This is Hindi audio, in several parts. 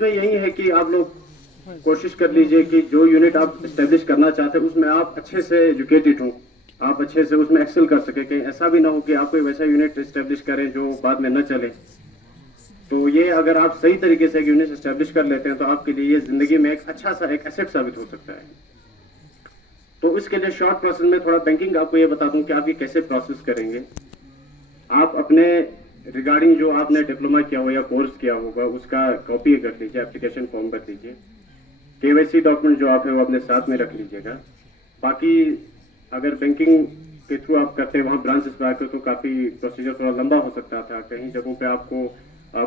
इसमें यही है कि आप लोग कोशिश कर लीजिए कि जो यूनिट आप इस्टेब्लिश करना चाहते हैं उसमें आप अच्छे से एजुकेटेड हों, आप अच्छे से उसमें एक्सेल कर सके। कहीं ऐसा भी ना हो कि आप कोई वैसा यूनिट इस्टेब्लिश करें जो बाद में न चले। तो ये अगर आप सही तरीके से एक यूनिट इस्टेब्लिश कर लेते हैं तो आपके लिए ये जिंदगी में एक अच्छा सा एक एसेट साबित हो सकता है। तो इसके लिए शॉर्ट प्रोसेस में थोड़ा बैंकिंग आपको ये बता दूं कि आप ये कैसे प्रोसेस करेंगे। आप अपने रिगार्डिंग जो आपने डिप्लोमा किया हो या कोर्स किया होगा उसका कॉपी कर लीजिए, एप्लीकेशन फॉर्म कर लीजिए। केवाईसी डॉक्यूमेंट जो आप है वो अपने साथ में रख लीजिएगा। बाकी अगर बैंकिंग के थ्रू आप करते हैं वहाँ ब्रांचेस पे आकर तो काफ़ी प्रोसीजर थोड़ा लंबा हो सकता था। कहीं जगहों पे आपको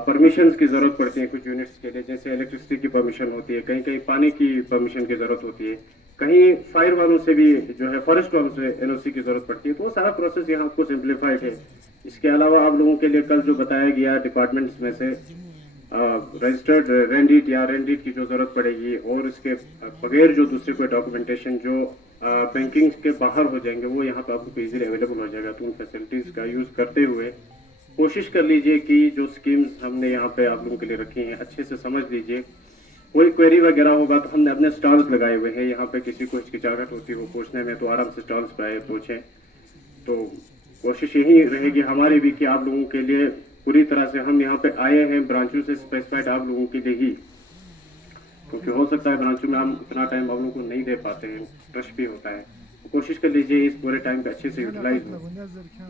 परमिशंस की ज़रूरत पड़ती है कुछ यूनिट्स के लिए, जैसे इलेक्ट्रिसिटी की परमिशन होती है, कहीं कहीं पानी की परमिशन की ज़रूरत होती है, कहीं फायर वालों से भी जो है फॉरेस्ट वालों से एनओसी की ज़रूरत पड़ती है। तो वो सारा प्रोसेस यहाँ आपको सिंप्लीफाइड है। इसके अलावा आप लोगों के लिए कल जो बताया गया डिपार्टमेंट्स में से रजिस्टर्ड रेंडिट या रेंडिट की जो ज़रूरत पड़ेगी और इसके बगैर जो दूसरे कोई डॉक्यूमेंटेशन जो बैंकिंग के बाहर हो जाएंगे वो यहाँ पे आपको इजीली अवेलेबल हो जाएगा। तो उन फैसिलिटीज़ का यूज़ करते हुए कोशिश कर लीजिए कि जो स्कीम्स हमने यहाँ पे आप लोगों के लिए रखी हैं अच्छे से समझ लीजिए। कोई क्वेरी वगैरह होगा तो हमने अपने स्टॉल्स लगाए हुए हैं यहाँ पे, किसी को हिचकिचाहट होती हो पूछने में तो आराम से स्टॉल्स पर आए पूछें। तो कोशिश यही रहेगी हमारी भी कि आप लोगों के लिए पूरी तरह से हम यहाँ पे आए हैं ब्रांचों से स्पेसिफाइड आप लोगों के लिए ही, क्योंकि हो सकता है ब्रांचों में हम इतना टाइम आप लोगों को नहीं दे पाते हैं, रश भी होता है। तो कोशिश कर लीजिए इस पूरे टाइम पे अच्छे से यूटिलाइज हो।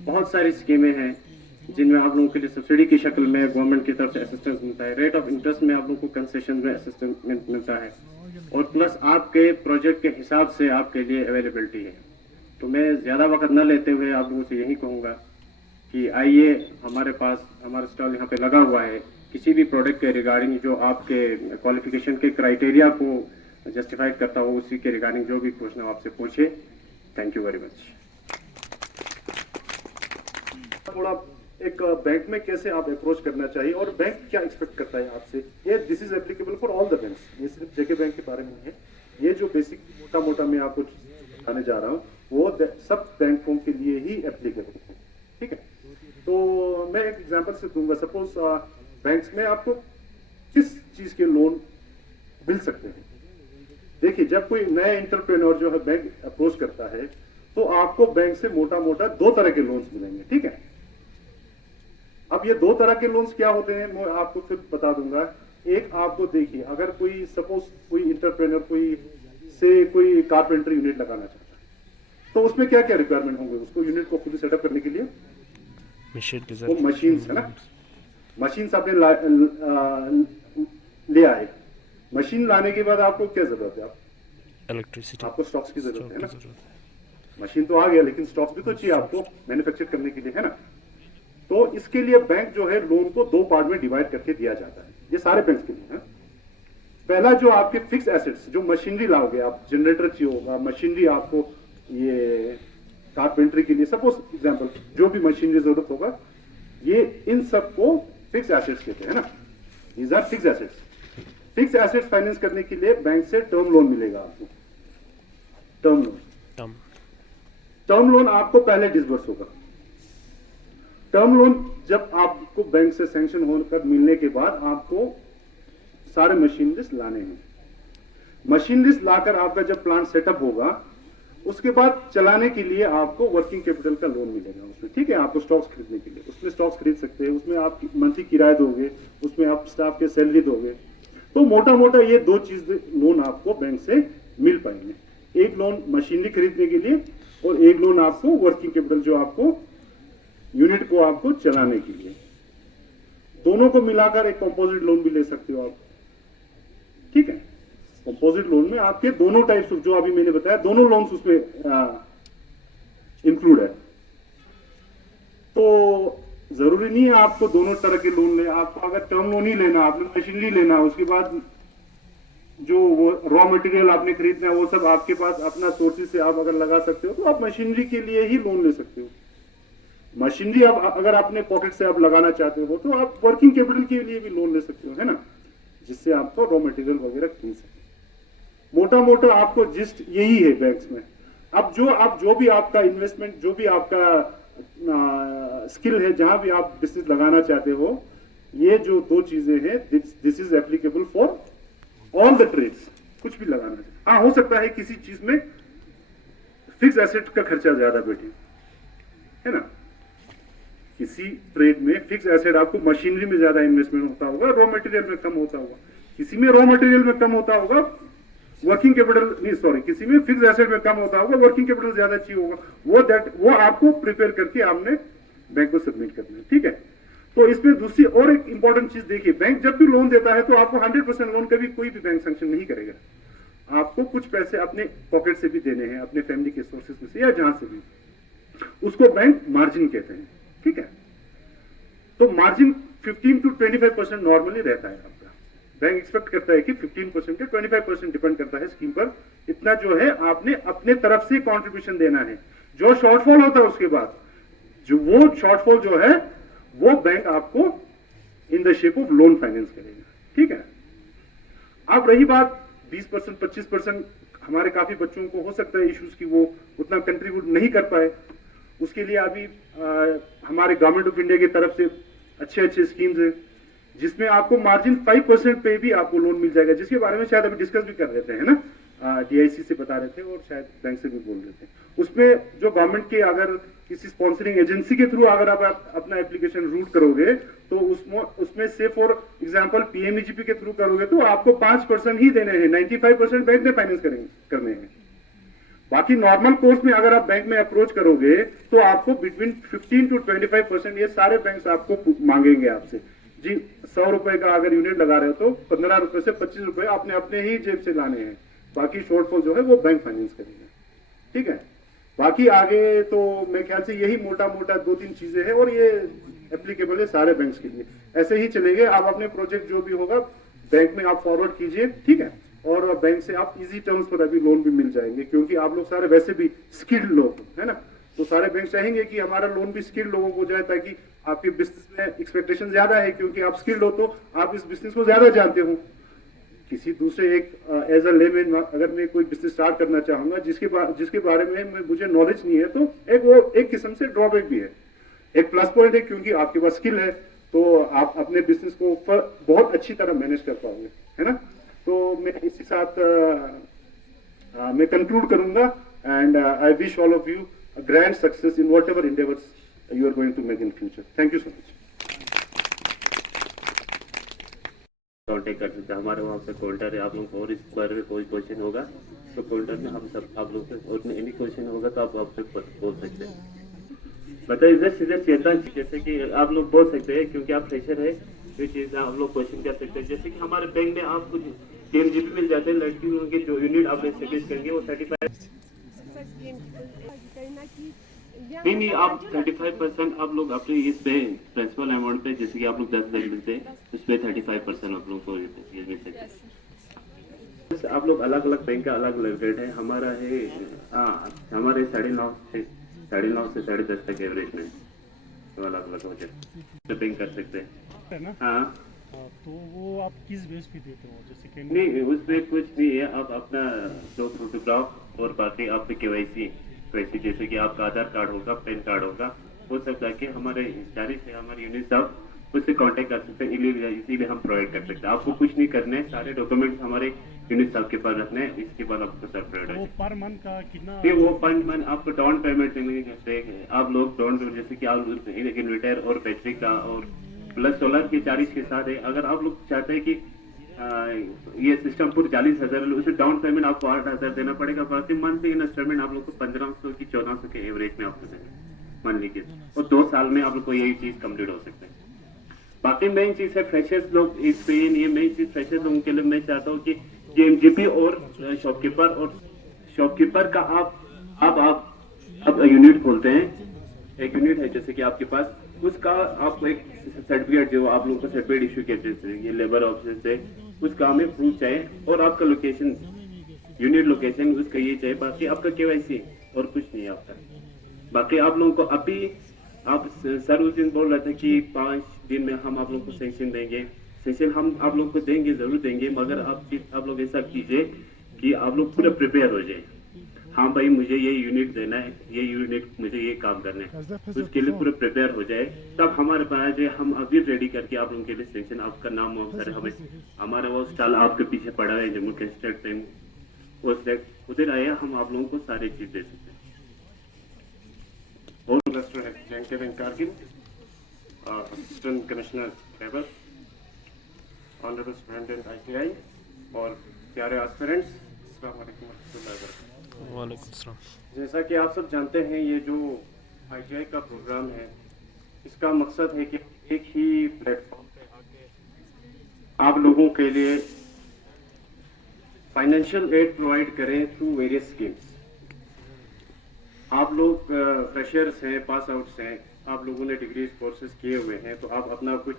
बहुत सारी स्कीमें हैं जिनमें आप लोगों के लिए सब्सिडी की शक्ल में गवर्नमेंट की तरफ से असिस्टेंस मिलता है, रेट ऑफ इंटरेस्ट में आप लोगों को कंसेशन में असिस्टेंस मिलता है और प्लस आपके प्रोजेक्ट के हिसाब से आपके लिए अवेलेबिलिटी है। तो मैं ज़्यादा वक्त न लेते हुए आप लोगों से यही कहूँगा कि आइए हमारे पास, हमारा स्टॉल यहाँ पे लगा हुआ है। किसी भी प्रोडक्ट के रिगार्डिंग जो आपके क्वालिफिकेशन के क्राइटेरिया को जस्टिफाइड करता हो उसी के रिगार्डिंग जो भी क्वेश्चन आपसे पूछे। Thank you very much. थोड़ा एक बैंक में कैसे आप अप्रोच करना चाहिए और बैंक क्या एक्सपेक्ट करता है आपसे, ये this is applicable for all the banks, ये सिर्फ जेके बैंक के बारे में है। ये जो बेसिक मोटा मोटा मैं आपको बताने जा रहा हूँ वो सब बैंकों के लिए ही एप्लीकेबल है, ठीक है। तो मैं एक एग्जांपल से दूंगा। सपोज बैंक्स में आपको किस चीज के लोन मिल सकते हैं। देखिए, जब कोई नया एंटरप्रेन्योर जो है बैंक अप्रोच करता है तो आपको बैंक से मोटा मोटा दो तरह के लोन्स मिलेंगे, ठीक है। अब ये दो तरह के लोन्स क्या होते हैं मैं आपको फिर बता दूंगा। एक आपको देखिए, अगर कोई सपोज कोई एंटरप्रेन्योर कोई कारपेंटर यूनिट लगाना चाहता है तो उसमें क्या क्या रिक्वायरमेंट होंगे उसको यूनिट को खुद सेटअप करने के लिए। वो मशीन है ना, मशीन आपने ले आए। मशीन लाने के बाद आपको क्या जरूरत है, आप इलेक्ट्रिसिटी, आपको स्टॉक्स की जरूरत है ना। मशीन तो आ गया लेकिन स्टॉक्स भी तो चाहिए आपको मैन्युफैक्चर करने के लिए, है ना। तो इसके लिए बैंक जो है लोन को दो पार्ट में डिवाइड करके दिया जाता है, ये सारे बैंक के लिए है। पहला जो आपके फिक्स एसेट्स, जो मशीनरी लाओगे आप, जनरेटर चाहिए होगा, मशीनरी आपको ये कारपेंटरी के लिए सपोज एग्जांपल जो भी मशीनरी जरूरत होगा, ये इन सबको फिक्स एसेट्स कहते हैं ना। These are fix assets. Fix assets finance करने के लिए बैंक से टर्म लोन मिलेगा आपको। टर्म लोन आपको पहले डिसबर्स होगा। टर्म लोन जब आपको बैंक से सैंक्शन होकर मिलने के बाद आपको सारे मशीनरीज लाने हैं। मशीनरीज लाकर आपका जब प्लांट सेटअप होगा उसके बाद चलाने के लिए आपको वर्किंग कैपिटल का लोन मिलेगा उसमें, ठीक है। आपको स्टॉक्स खरीदने के लिए उसमें स्टॉक्स खरीद सकते हैं, उसमें आप मंथली किराया दोगे, उसमें आप स्टाफ के सैलरी दोगे। तो मोटा मोटा ये दो चीज लोन आपको बैंक से मिल पाएंगे। एक लोन मशीनरी खरीदने के लिए और एक लोन आपको वर्किंग कैपिटल जो आपको यूनिट को आपको चलाने के लिए। दोनों को मिलाकर एक कंपोजिट लोन भी ले सकते हो आप, ठीक है। कंपोजिट लोन में आपके दोनों टाइप्स जो अभी मैंने बताया दोनों लोन्स उसमें इंक्लूड है। तो जरूरी नहीं है आपको दोनों तरह के लोन ले। आपको अगर टर्म लोन ही लेना, आपने मशीनरी लेना, उसके बाद जो वो रॉ मटेरियल आपने खरीदना है वो सब आपके पास अपना सोर्सेज से आप अगर लगा सकते हो तो आप मशीनरी के लिए ही लोन ले सकते हो। मशीनरी आप अगर अपने पॉकेट से आप लगाना चाहते हो तो आप वर्किंग कैपिटल के लिए भी लोन ले सकते हो, है ना, जिससे आपको रॉ मटेरियल वगैरह खरीद सके। मोटा मोटा आपको जिस्ट यही है बैंक्स में। अब जो भी आपका इन्वेस्टमेंट, जो भी आपका स्किल है, जहां भी आप बिजनेस लगाना चाहते हो, ये जो दो चीजें हैं this is applicable for all the trades, कुछ भी लगाना चाहिए। हाँ, हो सकता है किसी चीज में फिक्स एसेट का खर्चा ज्यादा बैठे, है ना, किसी ट्रेड में फिक्स एसेट आपको मशीनरी में ज्यादा इन्वेस्टमेंट होता होगा, रॉ मटेरियल में कम होता होगा, किसी में रॉ मटेरियल में कम होता होगा, वर्किंग कैपिटल नहीं सॉरी किसी में फिक्स एसेट में कम होता होगा, वर्किंग कैपिटल ज्यादा चाहिए होगा, वो आपको प्रिपेयर करके आपने बैंक को सबमिट करना है, ठीक है। तो इसमें दूसरी और एक इंपॉर्टेंट चीज देखिए, बैंक जब भी लोन देता है तो आपको 100% लोन कभी कोई भी बैंक सैंक्शन नहीं करेगा, आपको कुछ पैसे अपने पॉकेट से भी देने हैं, अपने फैमिली के सोर्सेज में से या जहां से भी, उसको बैंक मार्जिन कहते हैं, ठीक है। तो मार्जिन 15 to 25% नॉर्मली रहता है आपका, बैंक एक्सपेक्ट करता है कि 15% के 25% डिपेंड करता है स्कीम पर, इतना जो है आपने अपने तरफ से कंट्रीब्यूशन देना है। जो शॉर्टफॉल होता है उसके बाद जो वो शॉर्टफॉल जो है वो बैंक आपको in the shape of loan finance करेगा, ठीक है। अब रही बात 20% 25%, हमारे काफी बच्चों को हो सकता है इश्यूज की वो उतना कंट्रीब्यूट नहीं कर पाए, उसके लिए अभी हमारे गवर्नमेंट ऑफ इंडिया की तरफ से अच्छे स्कीम्स हैं जिसमें आपको मार्जिन 5% पे भी आपको लोन मिल जाएगा, जिसके बारे में शायद अभी डिस्कस भी कर रहे थे, है ना, DIC से बता रहे थे और शायद बैंक से भी बोल रहे थे। उसमें जो गवर्नमेंट के अगर किसी स्पॉन्सरिंग एजेंसी के थ्रू अगर आप अपना एप्लीकेशन रूट करोगे तो उसमें से फॉर एग्जांपल PMEGP के थ्रू करोगे तो आपको 5% ही देने हैं, 95% बैंक में फाइनेंस करने हैं। बाकी नॉर्मल कोर्स में अगर आप बैंक में अप्रोच करोगे तो आपको बिटवीन 15 to 25% ये सारे बैंक आपको मांगेंगे आपसे जी। 100 रुपए का अगर यूनिट लगा रहे हो तो 15 रुपए से 25 रुपए आपने अपने ही जेब से लाने हैं, बाकी शॉर्टफॉल जो है वो बैंक फाइनेंस करेगा, ठीक है। बाकी आगे तो मेरे ख्याल से यही मोटा 2-3 चीजें हैं और ये एप्लीकेबल है सारे बैंक्स के लिए, ऐसे ही चलेंगे। आप अपने प्रोजेक्ट जो भी होगा बैंक में आप फॉरवर्ड कीजिए, ठीक है, और बैंक से आप इजी टर्म्स पर अभी लोन भी मिल जाएंगे क्योंकि आप लोग सारे वैसे भी स्किल्ड लोग है ना, तो सारे बैंक चाहेंगे कि हमारा लोन भी स्किल्ड लोगों को जाए ताकि आपके बिजनेस में एक्सपेक्टेशन ज्यादा है क्योंकि आप स्किल्ड हो तो आप इस बिजनेस को ज्यादा जानते हो। किसी दूसरे एक एज अ लेमैन अगर मैं कोई बिजनेस स्टार्ट करना चाहूंगा जिसके बारे में मुझे नॉलेज नहीं है तो एक किस्म से ड्रॉबैक भी है। एक प्लस पॉइंट है क्योंकि आपके पास स्किल है तो आप अपने बिजनेस को बहुत अच्छी तरह मैनेज कर पाओगे, है ना। तो मैं इसी साथ मैं कंक्लूड करूंगा and I wish all of you a grand success in whatever endeavors you are going to make in future. Thank you so much. Contact कर सकते हैं, हमारे वहाँ पे काउंटर है, आप लोग को और इस बारे में कोई क्वेश्चन होगा तो काउंटर में हम सब आप लोग से और एनी क्वेश्चन होगा तो आप आपसे बोल सकते हैं। बताइए इधर सीधे चेतन, जैसे कि आप लोग बोल सकते हैं क्योंकि आप फ्रेशर है, ये चीज़ आप लोग क्वेश्चन कर सकते हैं। जैसे कि हमारे बैंक में आपको PMGP मिल जाते हैं, लड़कियों के जो यूनिट आप एस्टेब्लिश करेंगे वो 35 नहीं आप 35% आप लोग अपने इस पे प्रिंसिपल अमाउंट पे जैसे कि आप लोग 10 लाख मिलते हैं उस पे 35% आप लोग को ये मिल सकते हैं। आप लोग अलग अलग बैंक का अलग अलग रेट है, हमारा है हमारे 9.5 से 10.5 तक एवरेज में, तो अलग अलग हो जाए बैंक कर सकते हैं। हाँ तो वो आप किस बेस पे देते हो? जैसे कि नहीं उसमें कुछ नहीं है, आप अपना दो फोटोग्राफ और बाकी आपके KYC वैसे जैसे कि आपका आधार कार्ड होगा, पैन कार्ड होगा, वो सब जाके हमारे इंचार्ज है हमारे यूनिट साहब उससे कांटेक्ट कर सकते हैं, इसीलिए हम प्रोवाइड कर सकते हैं। आपको कुछ नहीं करना है, सारे डॉक्यूमेंट्स हमारे यूनिट साहब के पास रखने हैं, इसके बाद आपको सर प्रोवाइड वो पर मंथ का कितना? वो पर मंथ आपको डाउन पेमेंट करते हैं आप लोग डाउन, जैसे कि आप इन्वर्टर और बैटरी का और प्लस सोलर के चार्ज के साथ है। अगर आप लोग चाहते हैं कि ये सिस्टम पूरी 40,000 उसे डाउन पेमेंट आपको 8,000 देना पड़ेगा, बाकी मंथली इंस्टॉलमेंट आप लोग को 1500 की 1400 के एवरेज में आपको देना मंथली के, और 2 साल में आप लोग को यही चीज कंप्लीट हो सकता है। बाकी मेन चीज है फ्रेशर्स लोग इस पे ये मेन चीज फ्रेशर्स लोगों के लिए मैं चाहता हूँ कि PMGP और शॉपकीपर का आप यूनिट खोलते हैं, एक यूनिट है जैसे कि आपके पास, उसका आपको एक सर्टिफिकेट जो आप लोगों को सर्टिफिकेट इशू करते ये लेबर ऑफिस से, उसका हमें प्रूफ चाहिए और आपका लोकेशन यूनिट लोकेशन उसका ये चाहिए, बाकी आपका KYC और कुछ नहीं है आपका। बाकी आप लोगों को अभी आप सर उस दिन बोल रहे थे कि 5 दिन में हम आप लोगों को सेंक्शन देंगे, सेंक्शन हम आप लोगों को देंगे, जरूर देंगे, मगर आप लोग ऐसा कीजिए कि आप लोग पूरा प्रिपेयर हो जाए। हाँ भाई मुझे ये यूनिट देना है, ये यूनिट मुझे ये काम करना है, उसके लिए पूरे प्रिपेयर हो जाए, तब हमारे पास जो हम अभी रेडी करके आप लोगों के लिए सेंक्शन, आपका नाम सर हमें हमारा वो स्टॉल आपके पीछे पड़ा है जम्मू कैस्टेट टाइम, उधर आए हम आप लोगों को सारी चीज दे सकते हैं। और मिनिस्टर है जेंकेविन Kargil, assistant commissioner Khyber, honourable superintendent ITI और प्यारे एस्पिरेंट्स, अस्सलाम वालेकुम रहमतुल्लाहि व बरकातहू। वालेकुम सलाम। जैसा कि आप सब जानते हैं, ये जो ITI का प्रोग्राम है, इसका मकसद है कि एक ही प्लेटफॉर्म पे आके आप लोगों के लिए फाइनेंशियल एड प्रोवाइड करें थ्रू वेरियस स्कीम्स। आप लोग फ्रेशर्स हैं, पास आउट्स हैं, आप लोगों ने डिग्रीज कोर्सेज किए हुए हैं, तो आप अपना कुछ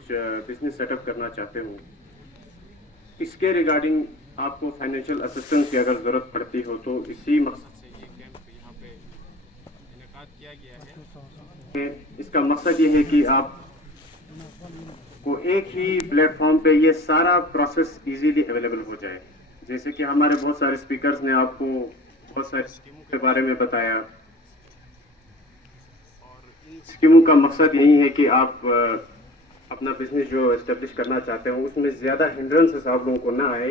बिजनेस सेटअप करना चाहते हो, इसके रिगार्डिंग आपको फाइनेंशियल असिस्टेंस की अगर ज़रूरत पड़ती हो, तो इसी मकसद से ये कैंप यहाँ पे इनेकाद किया गया है। इसका मकसद ये है कि आप को एक ही प्लेटफॉर्म पे ये सारा प्रोसेस इजीली अवेलेबल हो जाए। जैसे कि हमारे बहुत सारे स्पीकर्स ने आपको बहुत सारी स्कीमों के बारे में बताया, और इन स्कीमों का मकसद यही है कि आप अपना बिजनेस जो एस्टेब्लिश करना चाहते हो उसमें ज़्यादा हिंड्रेंसेस आप लोगों को ना आए।